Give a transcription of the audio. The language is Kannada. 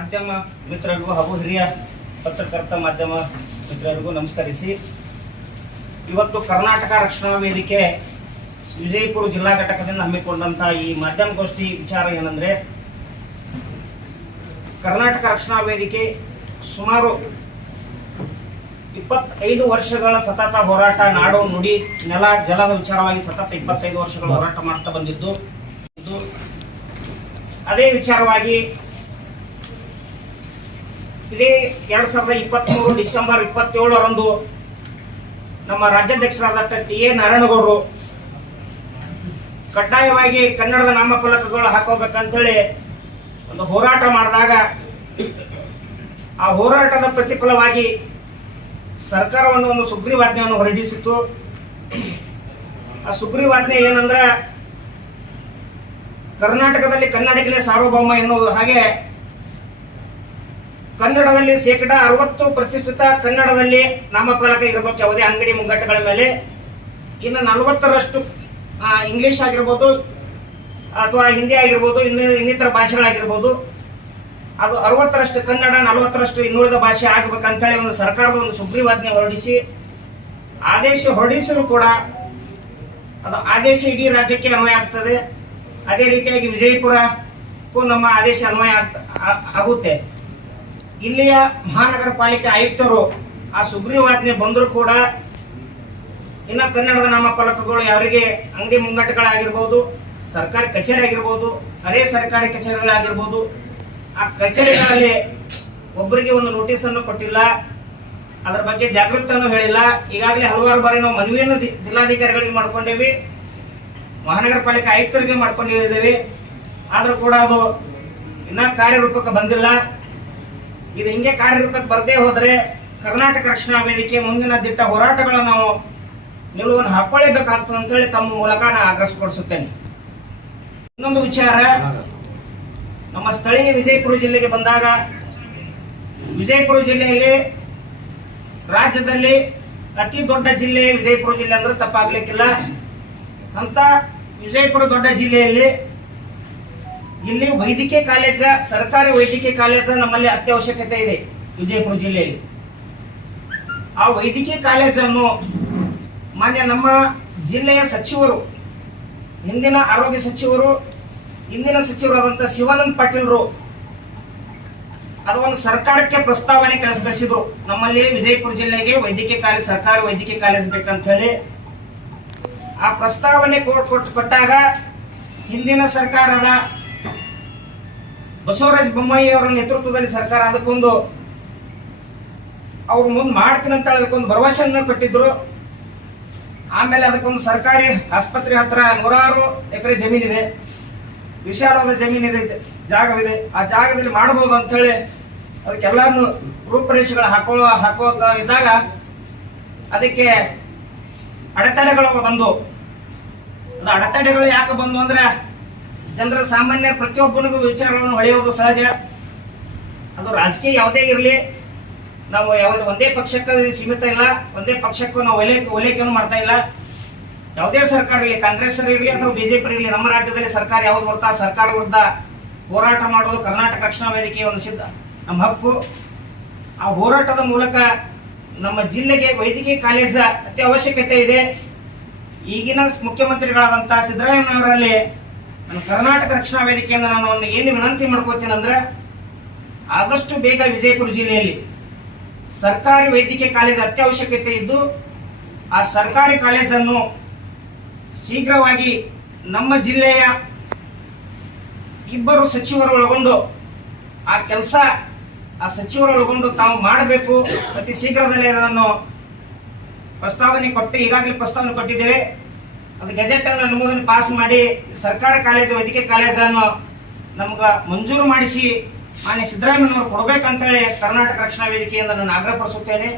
ಮಿತ್ರರಿಗೂ ಹಾಗೂ ಹಿರಿಯ ಪತ್ರಕರ್ತ ಮಾಧ್ಯಮ ಮಿತ್ರರಿಗೂ ನಮಸ್ಕರಿಸಿ. ಇವತ್ತು ಕರ್ನಾಟಕ ರಕ್ಷಣಾ ವೇದಿಕೆ ವಿಜಯಪುರ ಜಿಲ್ಲಾ ಘಟಕದಿಂದ ಹಮ್ಮಿಕೊಂಡಂತ ಈ ಮಾಧ್ಯಮಗೋಷ್ಠಿ ವಿಚಾರ ಏನಂದ್ರೆ, ಕರ್ನಾಟಕ ರಕ್ಷಣಾ ವೇದಿಕೆ ಸುಮಾರು ಇಪ್ಪತ್ತೈದು ವರ್ಷಗಳ ಸತತ ಹೋರಾಟ ನಾಡು ನುಡಿ ನೆಲ ಜಲದ ವಿಚಾರವಾಗಿ ಸತತ ಇಪ್ಪತ್ತೈದು ವರ್ಷಗಳ ಹೋರಾಟ ಮಾಡ್ತಾ ಬಂದಿದ್ದು. ಅದೇ ವಿಚಾರವಾಗಿ ಇದೇ ಎರಡ್ ಸಾವಿರದ ಇಪ್ಪತ್ಮೂರು ಡಿಸೆಂಬರ್ ಇಪ್ಪತ್ತೇಳರಂದು ನಮ್ಮ ರಾಜ್ಯಾಧ್ಯಕ್ಷರಾದ ಟಿ ಎ ನಾರಾಯಣಗೌಡರು ಕಡ್ಡಾಯವಾಗಿ ಕನ್ನಡದ ನಾಮಫಲಕಗಳು ಹಾಕೋಬೇಕಂತೇಳಿ ಒಂದು ಹೋರಾಟ ಮಾಡಿದಾಗ ಆ ಹೋರಾಟದ ಪ್ರತಿಫಲವಾಗಿ ಸರ್ಕಾರವನ್ನು ಒಂದು ಸುಗ್ರೀವಾಜ್ಞೆಯನ್ನು ಹೊರಡಿಸಿತ್ತು. ಆ ಸುಗ್ರೀವಾಜ್ಞೆ ಏನಂದ್ರೆ ಕರ್ನಾಟಕದಲ್ಲಿ ಕನ್ನಡಿಗನೇ ಸಾರ್ವಭೌಮ ಎನ್ನುವುದು. ಹಾಗೆ ಕನ್ನಡದಲ್ಲಿ ಶೇಕಡ ಅರವತ್ತು ಪ್ರತಿಶತ ಕನ್ನಡದಲ್ಲಿ ನಾಮಫಲಕ ಇರಬೇಕು, ಯಾವುದೇ ಅಂಗಡಿ ಮುಂಗಟ್ಟುಗಳ ಮೇಲೆ. ಇನ್ನು ನಲವತ್ತರಷ್ಟು ಇಂಗ್ಲಿಷ್ ಆಗಿರ್ಬೋದು, ಅಥವಾ ಹಿಂದಿ ಆಗಿರ್ಬೋದು, ಇನ್ನು ಇನ್ನಿತರ ಭಾಷೆಗಳಾಗಿರ್ಬೋದು. ಅದು ಅರವತ್ತರಷ್ಟು ಕನ್ನಡ, ನಲವತ್ತರಷ್ಟು ಇನ್ನುಳಿದ ಭಾಷೆ ಆಗ್ಬೇಕಂತೇಳಿ ಒಂದು ಸರ್ಕಾರದ ಒಂದು ಸುಗ್ರೀವಾಜ್ಞೆ ಹೊರಡಿಸಿ, ಆದೇಶ ಹೊರಡಿಸಲು ಕೂಡ ಅದು ಆದೇಶ ಇಡೀ ರಾಜ್ಯಕ್ಕೆ ಅನ್ವಯ ಆಗ್ತದೆ. ಅದೇ ರೀತಿಯಾಗಿ ವಿಜಯಪುರಕ್ಕೂ ನಮ್ಮ ಆದೇಶ ಅನ್ವಯ ಆಗ್ತ- ಆಗುತ್ತೆ. ಇಲ್ಲಿಯ ಮಹಾನಗರ ಪಾಲಿಕೆ ಆಯುಕ್ತರು ಆ ಸುಗ್ರೀವಾಜ್ಞೆ ಬಂದರೂ ಕೂಡ ಇನ್ನ ಕನ್ನಡದ ನಾಮಫಲಕಗಳು ಯಾರಿಗೆ ಅಂಗಡಿ ಮುಂಗಟ್ಟುಗಳಾಗಿರ್ಬೋದು, ಸರ್ಕಾರಿ ಕಚೇರಿ ಆಗಿರ್ಬೋದು, ಅರೆ ಸರ್ಕಾರಿ ಕಚೇರಿಗಳಾಗಿರ್ಬೋದು, ಆ ಕಚೇರಿಗಳಲ್ಲಿ ಒಬ್ಬರಿಗೆ ಒಂದು ನೋಟಿಸ್ ಅನ್ನು ಕೊಟ್ಟಿಲ್ಲ, ಅದರ ಬಗ್ಗೆ ಜಾಗೃತನೂ ಹೇಳಿಲ್ಲ. ಈಗಾಗಲೇ ಹಲವಾರು ಬಾರಿ ನಾವು ಮನವಿಯನ್ನು ಜಿಲ್ಲಾಧಿಕಾರಿಗಳಿಗೆ ಮಾಡ್ಕೊಂಡೇವಿ, ಮಹಾನಗರ ಪಾಲಿಕೆ ಆಯುಕ್ತರಿಗೆ ಮಾಡ್ಕೊಂಡಿದ್ದೇವೆ. ಆದರೂ ಕೂಡ ಅದು ಇನ್ನ ಕಾರ್ಯರೂಪಕ್ಕೆ ಬಂದಿಲ್ಲ. ಇದು ಹಿಂಗೆ ಕಾರ್ಯರೂಪಕ್ಕೆ ಬರದೇ ಹೋದ್ರೆ ಕರ್ನಾಟಕ ರಕ್ಷಣಾ ವೇದಿಕೆ ಮುಂದಿನ ದಿಟ್ಟ ಹೋರಾಟಗಳನ್ನು ನಾವು ನಿಲುವನ್ನು ಹಾಕೊಳ್ಳೇಬೇಕಾಗ್ತದೆ ಅಂತೇಳಿ ತಮ್ಮ ಮೂಲಕ ನಾನು ಆಗ್ರಹಪಡಿಸುತ್ತೇನೆ ಇನ್ನೊಂದು ವಿಚಾರ, ನಮ್ಮ ಸ್ಥಳೀಯ ವಿಜಯಪುರ ಜಿಲ್ಲೆಗೆ ಬಂದಾಗ ವಿಜಯಪುರ ಜಿಲ್ಲೆಯಲ್ಲಿ ರಾಜ್ಯದಲ್ಲಿ ಅತಿ ದೊಡ್ಡ ಜಿಲ್ಲೆ ವಿಜಯಪುರ ಜಿಲ್ಲೆ ಅಂದ್ರೆ ತಪ್ಪಾಗ್ಲಿಕ್ಕಿಲ್ಲ. ಅಂತ ವಿಜಯಪುರ ದೊಡ್ಡ ಜಿಲ್ಲೆಯಲ್ಲಿ ಇಲ್ಲಿ ವೈದ್ಯಕೀಯ ಕಾಲೇಜ, ಸರ್ಕಾರಿ ವೈದ್ಯಕೀಯ ಕಾಲೇಜ ನಮ್ಮಲ್ಲಿ ಅತ್ಯವಶ್ಯಕತೆ ಇದೆ ವಿಜಯಪುರ ಜಿಲ್ಲೆಯಲ್ಲಿ. ಆ ವೈದ್ಯಕೀಯ ಕಾಲೇಜನ್ನು ಮಾನ್ಯ ನಮ್ಮ ಜಿಲ್ಲೆಯ ಸಚಿವರು ಹಿಂದಿನ ಆರೋಗ್ಯ ಸಚಿವರು, ಇಂದಿನ ಸಚಿವರಾದಂಥ ಶಿವಾನಂದ ಪಾಟೀಲ್ರು, ಅದೊಂದು ಸರ್ಕಾರಕ್ಕೆ ಪ್ರಸ್ತಾವನೆ ಕಳಿಸಿದ್ರು. ನಮ್ಮಲ್ಲಿ ವಿಜಯಪುರ ಜಿಲ್ಲೆಗೆ ವೈದ್ಯಕೀಯ ಕಾಲೇಜ್ ಸರ್ಕಾರಿ ವೈದ್ಯಕೀಯ ಕಾಲೇಜ್ ಬೇಕಂತ ಹೇಳಿ ಆ ಪ್ರಸ್ತಾವನೆ ಕೋರ್ಟ್ ಕೊಟ್- ಕೊಟ್ಟಾಗ ಹಿಂದಿನ ಸರ್ಕಾರದ ಬಸವರಾಜ ಬೊಮ್ಮಾಯಿ ಅವರ ನೇತೃತ್ವದಲ್ಲಿ ಸರ್ಕಾರ ಅದಕ್ಕೊಂದು ಅವ್ರ ಮುಂದೆ ಮಾಡ್ತೀನಿ ಅಂತ ಅದಕ್ಕೊಂದು ಭರವಸೆಯನ್ನು ಕೊಟ್ಟಿದ್ರು. ಆಮೇಲೆ ಅದಕ್ಕೊಂದು ಸರ್ಕಾರಿ ಆಸ್ಪತ್ರೆ ಹತ್ರ ನೂರಾರು ಎಕರೆ ಜಮೀನಿದೆ. ವಿಶಾಲವಾದ ಜಮೀನಿದೆ ಜಾಗವಿದೆ. ಆ ಜಾಗದಲ್ಲಿ ಮಾಡಬಹುದು ಅಂತ ಹೇಳಿ ಅದಕ್ಕೆಲ್ಲಾನು ರೂಪರೇಷೆಗಳು ಹಾಕೊಳ್ಳೋ ಹಾಕೋತಾ ಇದ್ದಾಗ ಅದಕ್ಕೆ ಅಡೆತಡೆಗಳು ಬಂದು ಅದು ಅಡೆತಡೆಗಳು ಯಾಕೆ ಬಂದು ಅಂದ್ರೆ ಜನರ ಸಾಮಾನ್ಯ ಪ್ರತಿಯೊಬ್ಬನಿಗೂ ವಿಚಾರವನ್ನು ಹೊಳೆಯೋದು ಸಹಜ. ಅದು ರಾಜಕೀಯ ಯಾವುದೇ ಇರಲಿ. ನಾವು ಯಾವುದೇ ಒಂದೇ ಪಕ್ಷಕ್ಕೆ ಸೀಮಿತ ಇಲ್ಲ. ಒಂದೇ ಪಕ್ಷಕ್ಕೂ ನಾವು ಒಲೆ ಒಲೈಕೆಯನ್ನು ಮಾಡ್ತಾ ಇಲ್ಲ. ಯಾವುದೇ ಸರ್ಕಾರ ಇರಲಿ ಕಾಂಗ್ರೆಸ್ ಇರಲಿ ಅಥವಾ ಬಿಜೆಪಿ ಇರಲಿ, ನಮ್ಮ ರಾಜ್ಯದಲ್ಲಿ ಸರ್ಕಾರ ಯಾವ್ದು ಬರ್ತಾ? ಸರ್ಕಾರ ವಿರುದ್ಧ ಹೋರಾಟ ಮಾಡೋದು ಕರ್ನಾಟಕ ರಕ್ಷಣಾ ವೇದಿಕೆಯ ಒಂದು ಸಿದ್ಧ ನಮ್ಮ ಹಕ್ಕು. ಆ ಹೋರಾಟದ ಮೂಲಕ ನಮ್ಮ ಜಿಲ್ಲೆಗೆ ವೈದ್ಯಕೀಯ ಕಾಲೇಜ ಅತಿ ಅವಶ್ಯಕತೆ ಇದೆ. ಈಗಿನ ಮುಖ್ಯಮಂತ್ರಿಗಳಾದಂತಹ ಸಿದ್ದರಾಮಯ್ಯನವರಲ್ಲಿ ನಾನು ಕರ್ನಾಟಕ ರಕ್ಷಣಾ ವೇದಿಕೆಯಿಂದ ನಾನು ಒಂದು ಏನು ವಿನಂತಿ ಮಾಡ್ಕೋತೀನಿ ಅಂದ್ರೆ ಆದಷ್ಟು ಬೇಗ ವಿಜಯಪುರ ಜಿಲ್ಲೆಯಲ್ಲಿ ಸರ್ಕಾರಿ ವೈದ್ಯಕೀಯ ಕಾಲೇಜ್ ಅತ್ಯವಶ್ಯಕತೆ ಇದ್ದು ಆ ಸರ್ಕಾರಿ ಕಾಲೇಜನ್ನು ಶೀಘ್ರವಾಗಿ ನಮ್ಮ ಜಿಲ್ಲೆಯ ಇಬ್ಬರು ಸಚಿವರು ಒಳಗೊಂಡು ಆ ಕೆಲಸ ಆ ಸಚಿವರು ಒಳಗೊಂಡು ತಾವು ಮಾಡಬೇಕು. ಅತಿ ಶೀಘ್ರದಲ್ಲೇ ಅದನ್ನು ಪ್ರಸ್ತಾವನೆ ಕೊಟ್ಟು ಈಗಾಗಲೇ ಪ್ರಸ್ತಾವನೆ ಕೊಟ್ಟಿದ್ದೇವೆ. ಅದು ಗೆಜೆಟ್ ಅನ್ನು ಅನುಮೋದನೆ ಪಾಸ್ ಮಾಡಿ ಸರ್ಕಾರ ಕಾಲೇಜು, ವೈದ್ಯಕೀಯ ಕಾಲೇಜನ್ನು ನಮ್ಗೆ ಮಂಜೂರು ಮಾಡಿಸಿ, ಮಾನ್ಯ ಸಿದ್ದರಾಮಯ್ಯನವರು ಕೊಡಬೇಕಂತೇಳಿ ಕರ್ನಾಟಕ ರಕ್ಷಣಾ ವೇದಿಕೆಯಿಂದ ನಾನು ಆಗ್ರಹಪಡಿಸುತ್ತೇನೆ.